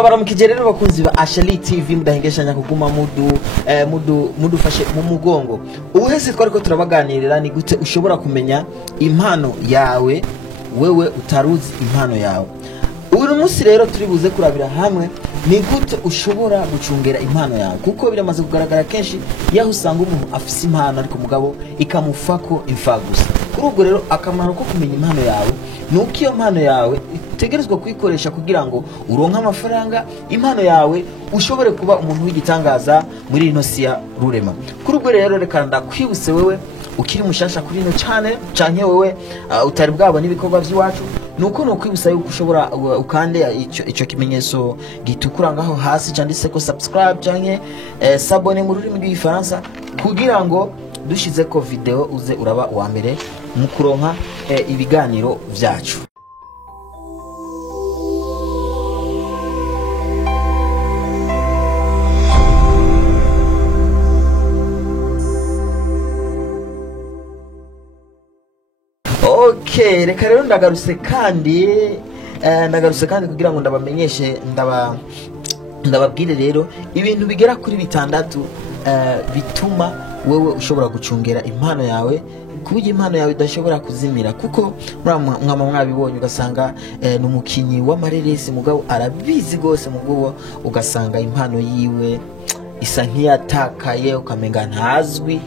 Baramukije rero bakunzi ba Ashali TV mudahengeshanya kuguma mudufashe mu mugongo. Ubuhese twariko turabaganirira ni gute ushobora kumenya impano yawe wewe utaruzi impano yawe. Uyu munsi rero turi buze kurabira hamwe ni gute ushobora gucungera impano yawe, kuko biramaze kugaragara kenshi yaho usanga umuntu afise impano ariko mugabo ikamufako imfagusa. Kuri ubwo rero akamaro ko kumenya impano yawe nuko iyo mpano yawe tegerezwa kuyikoresha kugira ngo uronke amafaranga, impano yawe ushobore kuba umuntu w'igitangaza muri ino si ya rurema. Kuri ubwo rero reka ndakwibutse wewe ukiri mushasha kuri ino channel canke wewe utari bwabona ibikorwa by'iwacu, nuko nokwibutsa yuko ushobora ukande ico kimenyetso gitukura ngaho hasi cyanditse ko subscribe canke s'abonner mu rurimi rw'igifaransa, kugira ngo dushize ko video uze uraba uwa mbere mu kuronka ibiganiro vyacu. Okay, reka rero ndagarutse kandi kugira ngo ndabamenyeshe ndababwire rero ibintu bigera kuri bitandatu bituma wewe ushobora gucungera impano yawe, kuburyo impano yawe idashobora kuzimira. Kuko mwabibonye ugasanga n'umukinyi w'amareresi mugabo arabizi gose mugabo ugasanga impano yiwe isa nk'iyatakaye ukamenga ntazwi,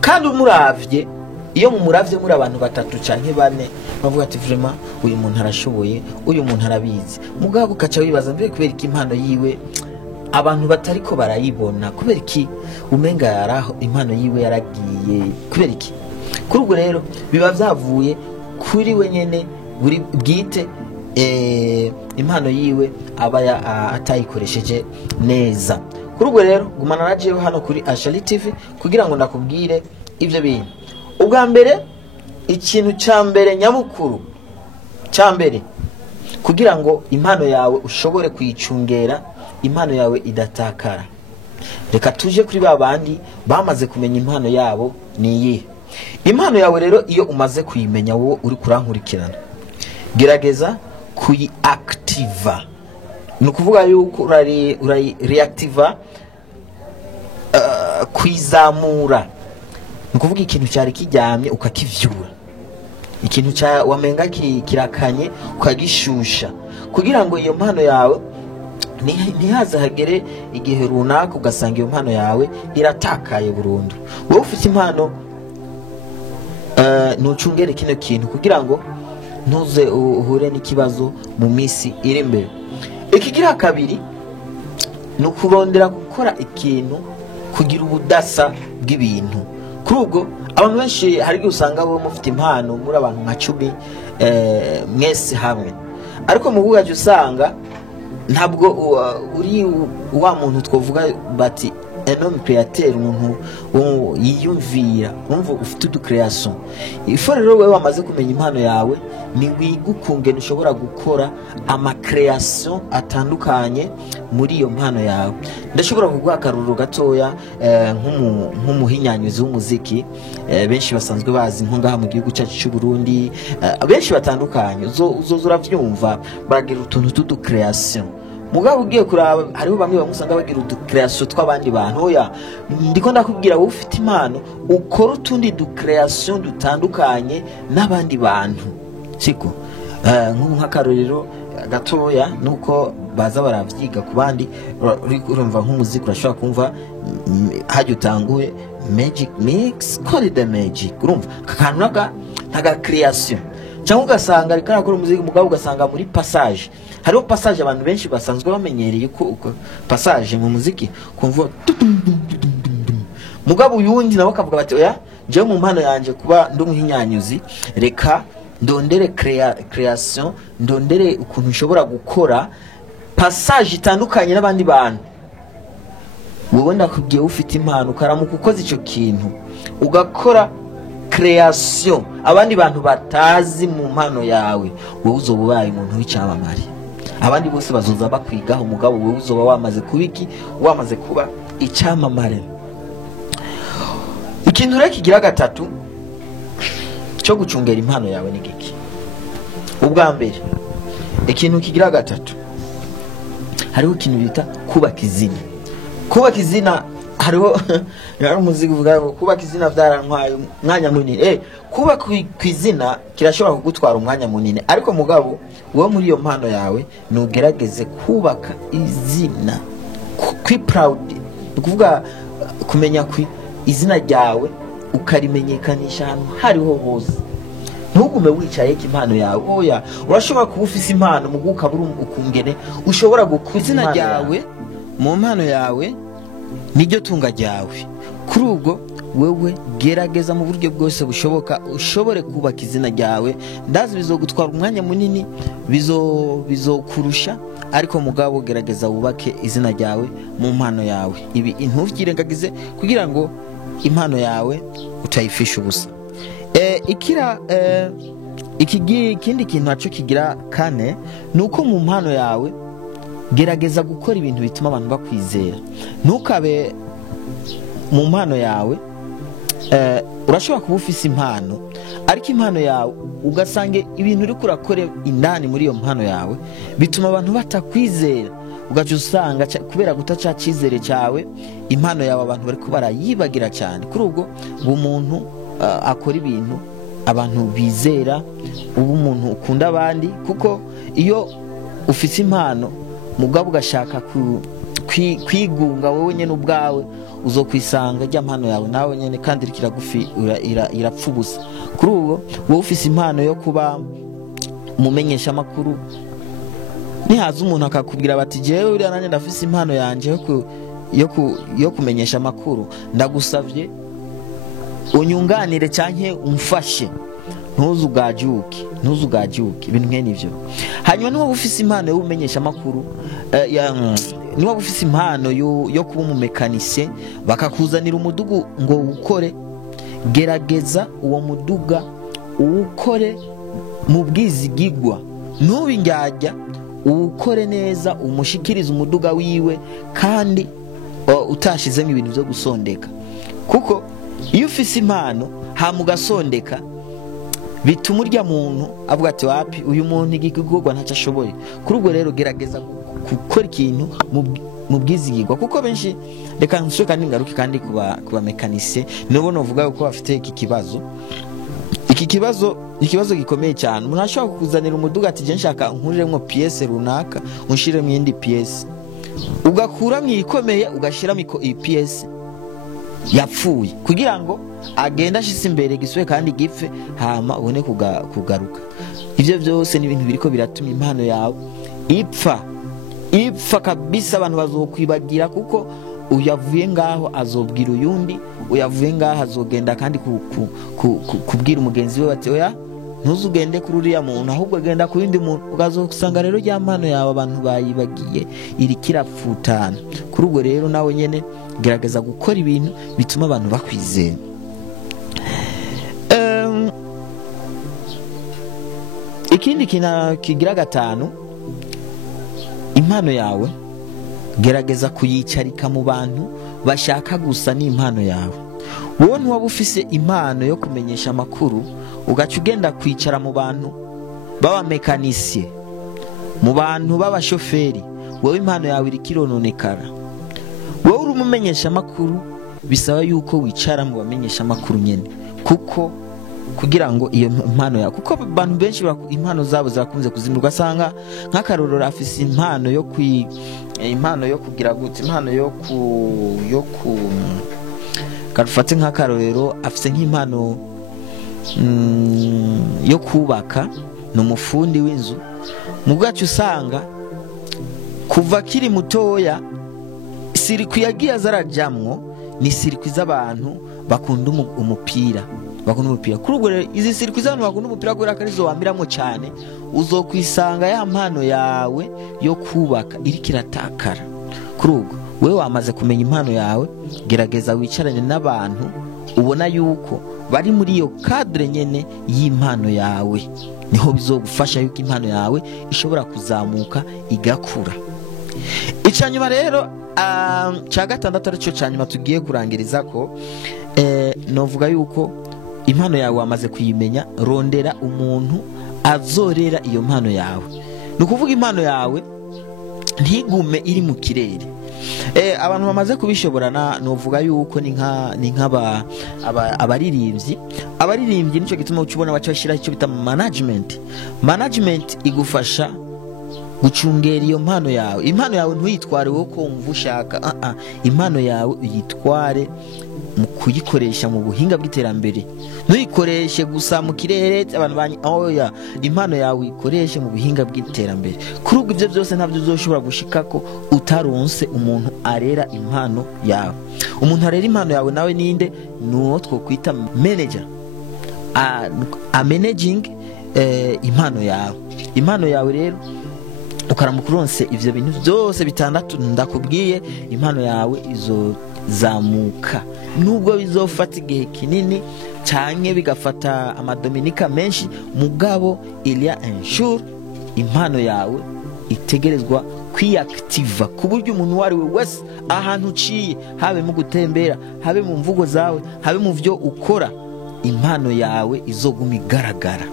kandi umuravye iyo muravye muri abantu batatu canke bane bavuga ati vraiment uyu muntu arashoboye, uyu muntu arabizi, mugabo ukaca wibaza mbe kubera iki impano yiwe abantu batariko barayibona, kubera iki umenga yaraho impano yiwe yaragiye, kubera iki? Kuri ubwo rero biba vyavuye kuri we nyene buri bwite impano yiwe aba atayikoresheje neza. Kuri ubwo rero gumana naje hano kuri Ashali TV kugira ngo ndakubwire ivyo bintu. Ubwa mbere, ikintu cyambere nyamukuru cyambere kugira ngo impano yawe ushobore kuyicungera, impano yawe idatakara, reka tuje kuri babandi bamaze kumenya impano yabo ni iyihe. Impano yawe rero iyo umaze kuyimenya wowe uri kurankurikirana, gerageza kuyiactiva. Ni ukuvuga yuko urari reactiva, kwizamura. Nukuvuga ikintu cyari kijyamye ukakivyura, ikintu cya wamenga kirakanye ukagishusha, kugira ngo iyo mpano yawe ntihaze hagere igihe runaka ugasanga iyo mpano yawe iratakaye burundu. Wowe ufite impano nucungere kino kintu kugira ngo ntuze uhure n'ikibazo mu misi iri imbere. Ikigira kabiri nukurondera gukora ikintu kugira ubudasa bw'ibintu. Kuri ubwo abantu benshi hari usanga bo mufite impano muri abantu nka 10 mwese hamwe, ariko mu bugaje usanga ntabwo uri wa muntu twovuga bati enorme créateur, umuntu yiyumvira umva ufite du création. Ifo rero wewe wamaze kumenya impano yawe ni wigukunge ushobora gukora ama création atandukanye muri iyo mpano yawe. Ndashobora kuguha akaruru gatoya nk'umuhinyanyuzi w'umuziki benshi basanzwe bazi nkungaha mu gihugu cyacu cy'u Burundi, benshi batandukanye uzozura vyumva baragira utuntu tudu création. Mugabo ugiye kuraba hariho bamwe bamusanga bagira udu création tw'abandi bantu. Oya, ndiko ndakubwira wowe ufite impano ukora utundi du création dutandukanye n'abandi bantu, siko nk'akarorero gatoya nuko baza baravyiga ku bandi. Urumva nk'umuziki urashobora kumva hajye utanguye magic mix, call the magic, urumva kakantu ntaga création, cyangwa ugasanga ariko arakora umuziki mugabo ugasanga muri passage. Hariho passage abantu benshi basanzwe bamenyereye ko passage mu muziki kumva mugabo yundi nabo kavuga bati oya je mu mpano yanje kuba ndumuhinyanyuzi, reka ndondere création, ndondere ukuntu nshobora gukora passage itandukanye n'abandi bantu. Wowe ndakubwiye ufite impano ukaramuka ukoze ico kintu ugakora création abandi bantu batazi mu mpano yawe, wowe uzobubaye umuntu w'icyamamare. Abandi bose bazoza bakwigaho mugabo wowe uzoba wamaze kubiki, wamaze kuba icyamamare. Ikintu rero kigira gatatu cyo gucungera impano yawe ni giki. Ubwa mbere, ikintu kigira gatatu hariho ikintu bita kubaka izina. Kubaka izina hariho rero umuzigo uvuga ngo kubaka izina byarantwaye umwanya munini. Kubaka kwizina kirashobora kugutwara umwanya munini, ariko mugabo wowe muri iyo mpano yawe nugerageze kubaka izina, kwi proud, ukuvuga kumenya izina ryawe ukarimenyekanisha ahantu hariho hose. Ntugume wicaye ko impano yawe, oya, urashobora kuba ufise impano mu gukabura ukungene ushobora gukuza izina ryawe mu mpano yawe niryo tunga ryawe. Kuri ubwo wewe gerageza mu buryo bwose bushoboka ushobore kubaka izina ryawe. Ndazi bizogutwara umwanya munini, bizokurusha, ariko mugabo gerageza wubake izina ryawe mu mpano yawe. Ibi ntuvyirengagize kugira ngo impano yawe utayifisha ubusa. Ikindi kintu naco kigira kane nuko mu mpano yawe gerageza gukora ibintu bituma abantu bakwizera. Ntukabe mu mpano yawe urashobora kuba ufise impano, ariko impano yawe ugasanga ibintu uri kurakora indani muri iyo mpano yawe bituma abantu batakwizera, ugaca usanga kubera gutaca cyizere cyawe impano yawe abantu bari barayibagira cyane. Kuri ubwo umuntu akora ibintu abantu bizera, umuntu ukunda abandi, kuko iyo ufise impano mugabo ugashaka kwigunga wowe nyene ubwawe uzokwisanga rya mpano yawe nawe nyene kandi kiragufi irapfa ubusa. Kuri ubwo wowe ufise impano yo kuba umumenyesha makuru, nihaza umuntu akakubwira bati jewe uri ananye ndafise impano yanje yo kumenyesha makuru, ndagusavye unyunganire canke umfashe, ntuzugajuke ibintu nkene ivyo. Hanyuma niba ufise impano yo kumenyesha makuru, niba ufise impano yo kuba umumekanisye bakakuzanira umudugu ngo ukore, gerageza uwo muduga uwukore mu bwizigigwa, ntubinjyajya, uwukore neza, umushikirize umuduga wiwe kandi utashizemo ibintu byo gusondeka. Kuko iyo ufise impano hamugasondeka bituma urya muntu avuga ati wapi uyu muntu igikigurwa ntacyo ashoboye. Kuri ubwo rero gerageza gukora ikintu mu bwizigirwa, kuko benshi reka nsuka n'ingaruka kandi kuba mekanisye nibo novuga ko bafite iki kibazo. Ikibazo gikomeye cyane. Umuntu ashobora kukuzanira umuduga ati je nshaka nkuriremwo pièce runaka unshiremo iyindi pièce, ugakura mwikomeye ugashiramo iyi pièce yapfuye kugira ngo agenda ashise imbere giswe kandi gipfe hama ubone kugaruka. Ivyo byose ni ibintu biriko biratuma impano yawe ipfa kabisa. Abantu bazokwibagira kuko uyavuye ngaho azobwira uyundi, uyavuye ngaho azogenda kandi kubwira umugenzi we bati oya ntuzugende kuri uriya muntu ahubwo genda ku yindi muntu, ukazosanga rero ya mpano yawe abantu bayibagiye iri kirapfutana. Kuri ubwo rero nawe nyene gerageza gukora ibintu bituma abantu bakwizera. Ikindi kigira gatanu, impano yawe gerageza kuyicarika mu bantu bashaka gusa n'impano yawe. Wowe ntiwaba ufise impano yo kumenyesha amakuru ugaca ugenda kwicara mu bantu b'abamekanisye, mu bantu b'abashoferi, wowe impano yawe iri kirononekara. Wowe uri umumenyesha amakuru bisaba yuko wicara mu bamenyesha amakuru nyene, kuko kugira ngo iyo impano yawe, kuko abantu benshi impano zabo zakunze kuzimira. Ugasanga nk'akarorero afise impano yo kugira gute, impano yo karufate nk'akarorero afise nk'impano yo kubaka, n'umufundi w'inzu, mu bwacu usanga kuva kiri mutoya sirikwi yagiye azarajamwo ni sirikwi z'abantu bakunda umupira. Kuri ubwo rero izi sirikwi z'abantu bakunda umupira kubera ko arizo wambiramo cyane, uzokwisanga ya mpano yawe yo kubaka iriko iratakara. Kuri ubwo wewe wamaze kumenya impano yawe, gerageza wicarane n'abantu ubona yuko bari muri iyo cadre nyene y'impano yawe, niho bizogufasha yuko impano yawe ishobora kuzamuka igakura. Icanyuma rero cya gatandatu aricyo cyanyuma tugiye kurangiriza ko novuga yuko impano yawe wamaze kuyimenya, rondera umuntu azorera iyo mpano yawe. Nukuvuga impano yawe ntigume iri mu kirere. Abantu bamaze kubishoborana novuga yuko ni nk'aba abaririmbyi nico gituma ukibona bacashira icyo bita management igufasha gucungera iyo mpano yawe. Impano yawe ntuyitware uko umva ushaka, impano yawe uyitware mu kuyikoresha mu buhinga bw'iterambere. Ntuyikoreshe gusa mu kirere abantu banyi oya, impano yawe uyikoreshe mu buhinga bw'iterambere. Kuri ubwo ibyo byose ntabyo uzoshobora gushikako utaronse umuntu arera impano yawe. Umuntu arera impano yawe nawe ninde? Nuwo twokwita manager, a managing impano yawe. Impano yawe rero ukaramukuronse ivyo bintu byose bitandatu ndakubwiye, impano yawe izozamuka. Nubwo bizofata igihe kinini canke bigafata amadominika menshi, mugabo il y a un jour impano yawe itegerezwa kwiactiva ku buryo umuntu wari we wese ahantu uciye, habe mu gutembera, habe mu mvugo zawe, habe mu vyo ukora, impano yawe izoguma igaragara.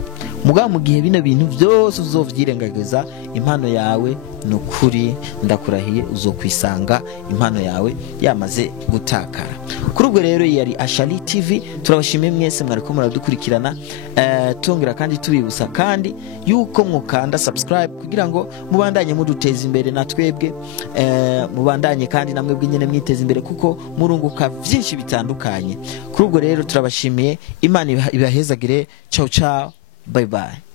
Mugabo mu gihe bino bintu byose uzovyirengagiza, impano yawe nukuri ndakurahiye uzokwisanga impano yawe yamaze gutakara. Kuri ubwo rero yari Ashali TV, turabashimiye mwese mwariko muradukurikirana, tongera kandi tubibusa kandi yuko mwukanda subscribe kugira ngo mubandanye muduteza imbere na twebwe, mubandanye kandi namwe bw'inyene mwiteza imbere kuko murunguka byinshi bitandukanye. Kuri ubwo rero turabashimiye, Imana ibahezagire. Ciao ciao, bye bye.